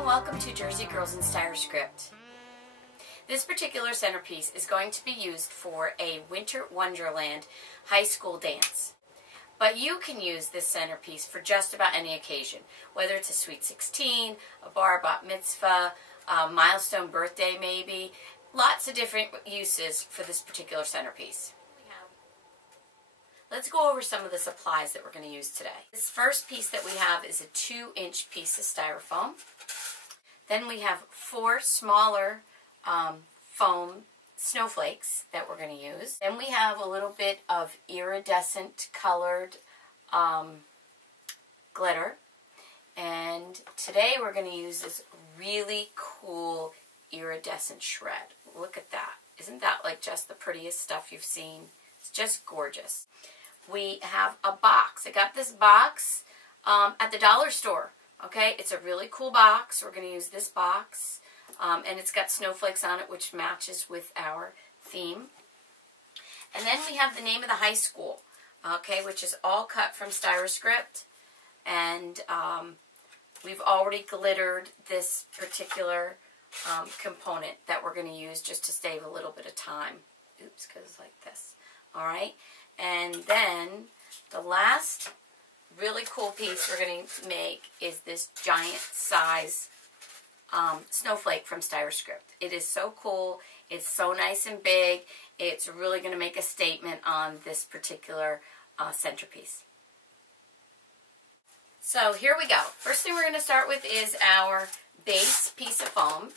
and welcome to Jersey Girls in Styrofoam. This particular centerpiece is going to be used for a Winter Wonderland high school dance. But you can use this centerpiece for just about any occasion, whether it's a sweet 16, a bar bat mitzvah, a milestone birthday maybe. Lots of different uses for this particular centerpiece. Let's go over some of the supplies that we're going to use today. This first piece that we have is a 2-inch piece of styrofoam. Then we have 4 smaller foam snowflakes that we're going to use. Then we have a little bit of iridescent colored glitter. And today we're going to use this really cool iridescent shred. Look at that. Isn't that like just the prettiest stuff you've seen? It's just gorgeous. We have a box. I got this box at the dollar store. Okay, it's a really cool box. We're going to use this box. And it's got snowflakes on it, which matches with our theme. And then we have the name of the high school, okay, which is all cut from Styrofoam. And we've already glittered this particular component that we're going to use just to save a little bit of time. Oops, because it's like this. All right. And then the last really cool piece we're going to make is this giant size snowflake from Styrofoam. It is so cool. It's so nice and big. It's really going to make a statement on this particular centerpiece. So here we go. First thing we're going to start with is our base piece of foam.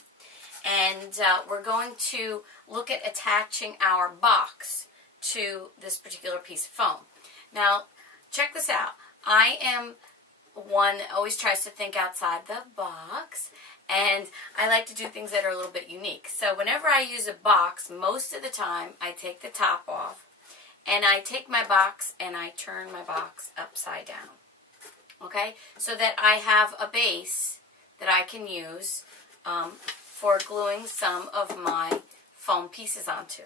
And we're going to look at attaching our box to this particular piece of foam. Now, check this out. I am one that always tries to think outside the box, and I like to do things that are a little bit unique. So whenever I use a box, most of the time I take the top off, and I take my box and I turn my box upside down. Okay? So that I have a base that I can use for gluing some of my foam pieces onto.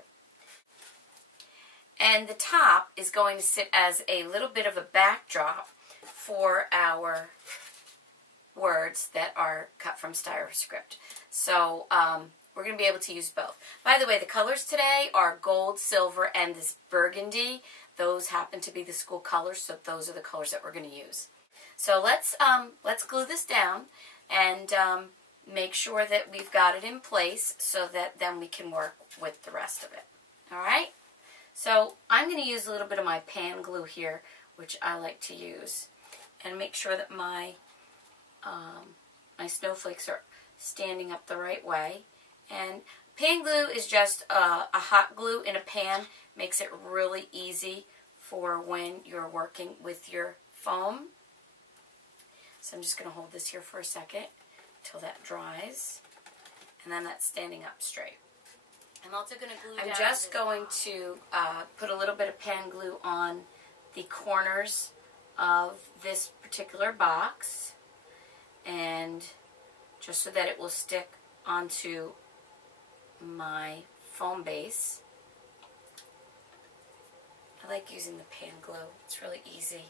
And the top is going to sit as a little bit of a backdrop for our words that are cut from Styrofoam. So we're going to be able to use both. By the way, the colors today are gold, silver, and this burgundy. Those happen to be the school colors, so those are the colors that we're going to use. So let's glue this down and make sure that we've got it in place so that then we can work with the rest of it. All right? So I'm going to use a little bit of my pan glue here, which I like to use, and make sure that my my snowflakes are standing up the right way. And pan glue is just a hot glue in a pan. Makes it really easy for when you're working with your foam. So I'm just going to hold this here for a second until that dries, and then that's standing up straight. I'm also going to glue down. I'm just going to put a little bit of pan glue on the corners of this particular box, and just so that it will stick onto my foam base. I like using the pan glue. It's really easy.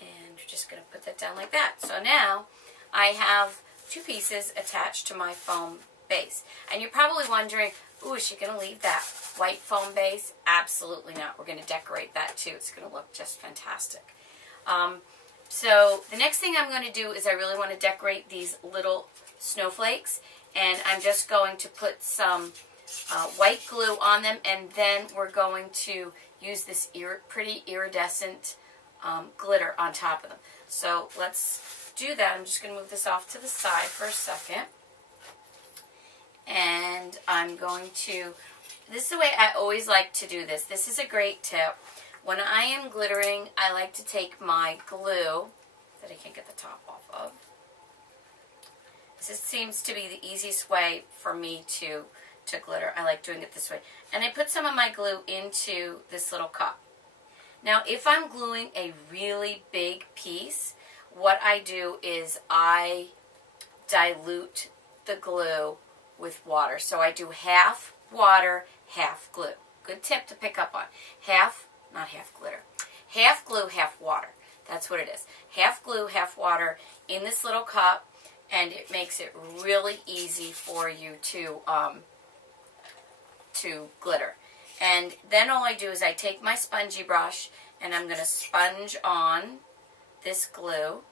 And we're just going to put that down like that. So now I have 2 pieces attached to my foam base. And you're probably wondering, ooh, is she going to leave that white foam base? Absolutely not. We're going to decorate that too. It's going to look just fantastic. So the next thing I'm going to do is I really want to decorate these little snowflakes. And I'm just going to put some white glue on them, and then we're going to use this pretty iridescent glitter on top of them. So let's do that. I'm just going to move this off to the side for a second. And I'm going to, this is the way I always like to do this. This is a great tip. When I am glittering, I like to take my glue that I can't get the top off of. This seems to be the easiest way for me to glitter. I like doing it this way. And I put some of my glue into this little cup. Now, if I'm gluing a really big piece, what I do is I dilute the glue with water. So I do half water, half glue. Good tip to pick up on. Not half glitter. Half glue, half water. That's what it is. Half glue, half water in this little cup. and it makes it really easy for you to glitter. And then all I do is I take my spongy brush and I'm going to sponge on this glue,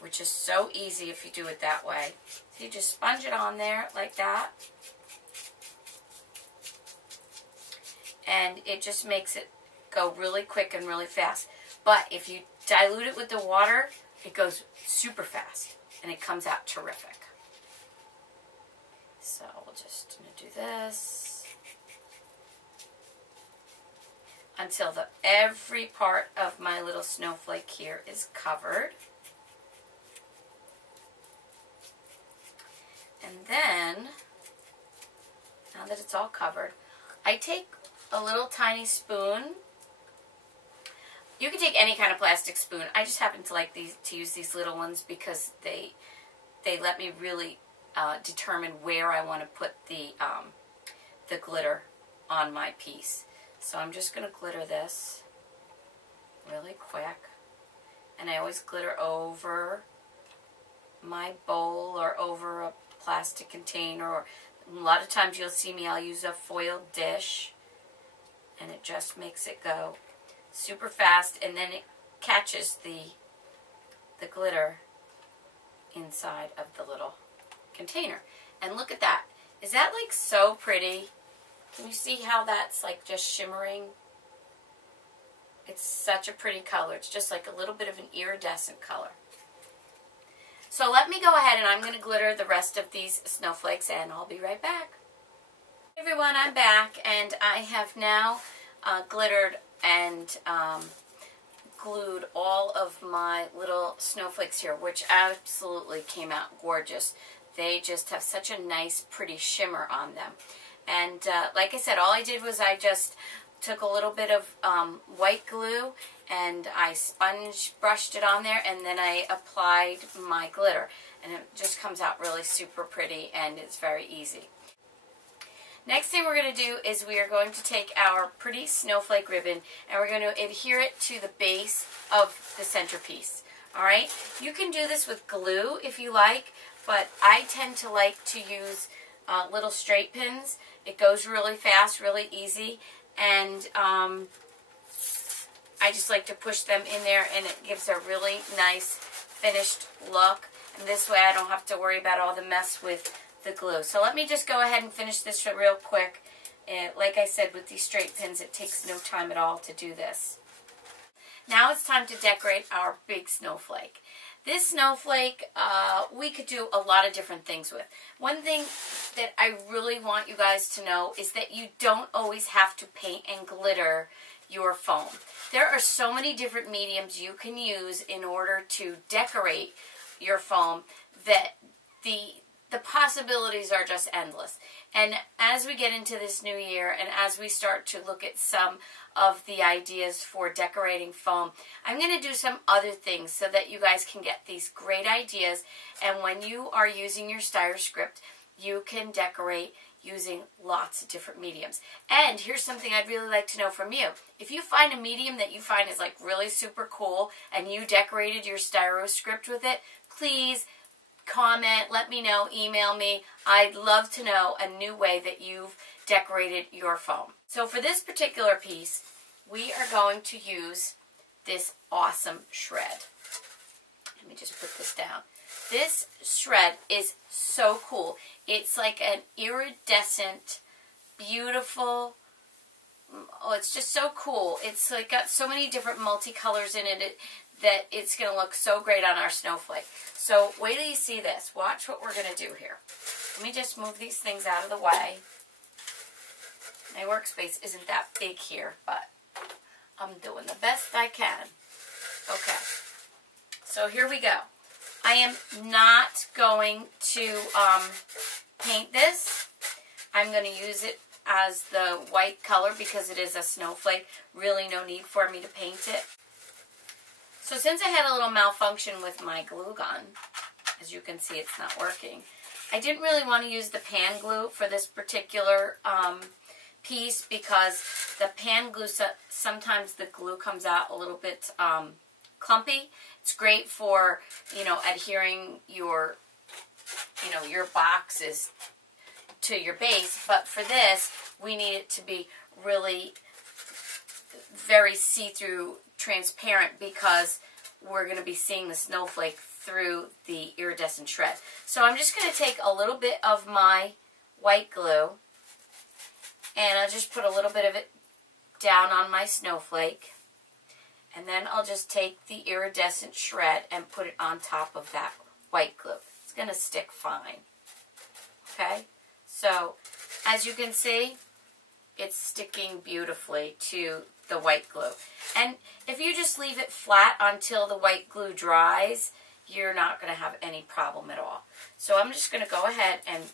which is so easy if you do it that way. So you just sponge it on there like that, and it just makes it go really quick and really fast. But if you dilute it with the water, it goes super fast and it comes out terrific. So we're just going to do this until every part of my little snowflake here is covered. And then, now that it's all covered, I take a little tiny spoon. You can take any kind of plastic spoon. I just happen to like to use these little ones because they let me really determine where I want to put the glitter on my piece. So I'm just going to glitter this really quick. And I always glitter over my bowl or over a plastic container, or a lot of times you'll see me, I'll use a foil dish, and it just makes it go super fast, and then it catches the glitter inside of the little container. And look at that. Is that like so pretty? Can you see how that's like just shimmering? It's such a pretty color. It's just like a little bit of an iridescent color. So let me go ahead and I'm going to glitter the rest of these snowflakes, and I'll be right back. Hey everyone, I'm back, and I have now glittered and glued all of my little snowflakes here, which absolutely came out gorgeous. They just have such a nice, pretty shimmer on them. And like I said, all I did was I just took a little bit of white glue and I sponge brushed it on there, and then I applied my glitter. And it just comes out really super pretty, and it's very easy. Next thing we're going to do is we are going to take our pretty snowflake ribbon and we're going to adhere it to the base of the centerpiece. Alright? You can do this with glue if you like, but I tend to like to use little straight pins. It goes really fast, really easy, and I just like to push them in there, and it gives a really nice finished look. And this way I don't have to worry about all the mess with the glue. So let me just go ahead and finish this real quick. And like I said, with these straight pins, it takes no time at all to do this. Now it's time to decorate our big snowflake. This snowflake, we could do a lot of different things with. One thing that I really want you guys to know is that you don't always have to paint and glitter your foam. There are so many different mediums you can use in order to decorate your foam that the possibilities are just endless. And as we get into this new year and as we start to look at some of the ideas for decorating foam, I'm going to do some other things so that you guys can get these great ideas, and when you are using your Styrofoam, you can decorate using lots of different mediums. And here's something I'd really like to know from you. If you find a medium that you find is like really super cool and you decorated your Styrofoam with it, please comment, let me know, email me. I'd love to know a new way that you've decorated your foam. So for this particular piece, we are going to use this awesome shred. Let me just put this down. This shred is so cool. It's like an iridescent, beautiful, oh, it's just so cool. It's like got so many different multicolors in it that it's going to look so great on our snowflake. So wait till you see this. Watch what we're going to do here. Let me just move these things out of the way. My workspace isn't that big here, but I'm doing the best I can. Okay. So here we go. I am not going to paint this. I'm going to use it as the white color because it is a snowflake. Really no need for me to paint it. So since I had a little malfunction with my glue gun, as you can see it's not working, I didn't really want to use the pan glue for this particular piece because the pan glue, sometimes the glue comes out a little bit clumpy. It's great for, you know, adhering your you know, your boxes to your base. But for this, we need it to be really very see-through, transparent, because we're going to be seeing the snowflake through the iridescent shred. So I'm just going to take a little bit of my white glue, and I'll just put a little bit of it down on my snowflake, and then I'll just take the iridescent shred and put it on top of that white glue. It's going to stick fine. Okay? So, as you can see, it's sticking beautifully to the white glue. And if you just leave it flat until the white glue dries, you're not going to have any problem at all. So I'm just going to go ahead and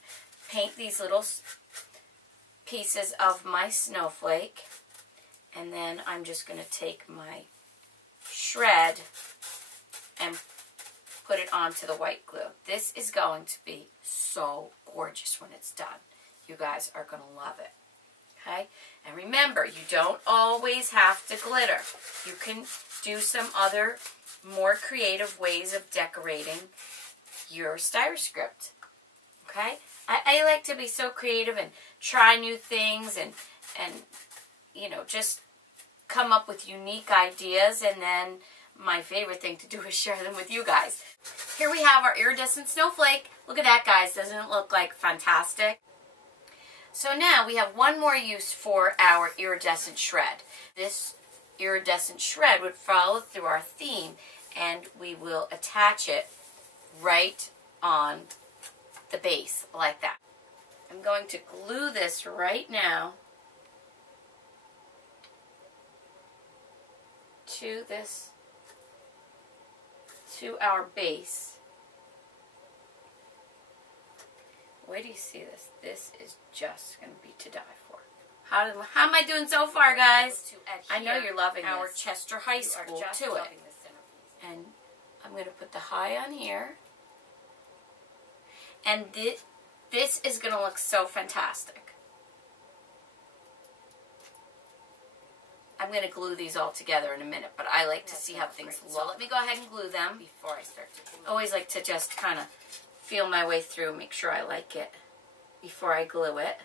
paint these little pieces of my snowflake. And then I'm just going to take my shred and put it onto the white glue. This is going to be so gorgeous when it's done. You guys are going to love it. Okay? And remember, you don't always have to glitter. You can do some other more creative ways of decorating your Styrofoam. Okay? I like to be so creative and try new things and you know, just come up with unique ideas, and then my favorite thing to do is share them with you guys. Here we have our iridescent snowflake. Look at that, guys. Doesn't it look like fantastic? So now we have one more use for our iridescent shred. This iridescent shred would follow through our theme, and we will attach it right on the base like that. I'm going to glue this right now to our base. Wait till you see this. This is just going to be to die for. How am I doing so far, guys? I know you're loving our Chester High School to it. And I'm going to put the high on here. And this is going to look so fantastic. I'm going to glue these all together in a minute, but I like to see how things look. So let me go ahead and glue them before I start to glue. I always like to just kind of feel my way through, make sure I like it before I glue it.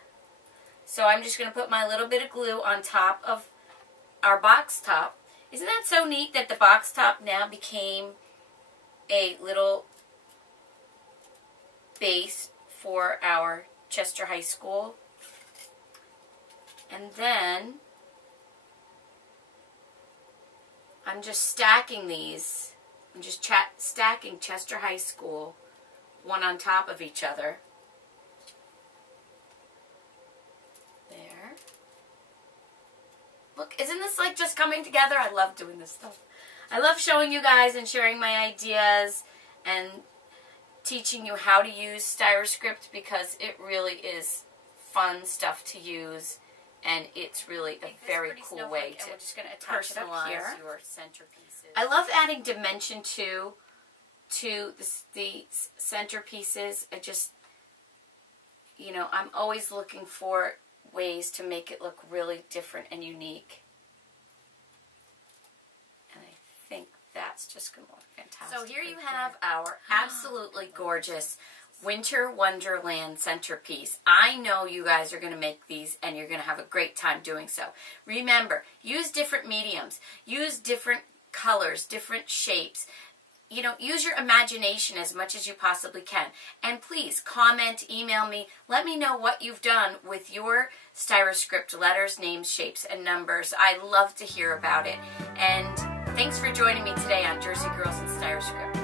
So I'm just going to put my little bit of glue on top of our box top. Isn't that so neat that the box top now became a little base for our Chester High School? And then I'm just stacking these. I'm just stacking Chester High School one on top of each other. There. Look, isn't this like just coming together? I love doing this stuff. I love showing you guys and sharing my ideas and teaching you how to use Styrofoam, because it really is fun stuff to use. And it's really a very cool way to personalize your centerpieces. I love adding dimension to the centerpieces. I just, you know, I'm always looking for ways to make it look really different and unique. And I think that's just going to look fantastic. So here you have our absolutely gorgeous Winter Wonderland centerpiece. I know you guys are going to make these and you're going to have a great time doing so. Remember, use different mediums, use different colors, different shapes. You know, use your imagination as much as you possibly can. And please comment, email me, let me know what you've done with your Styrofoam letters, names, shapes, and numbers. I love to hear about it. And thanks for joining me today on Jersey Girls and Styrofoam.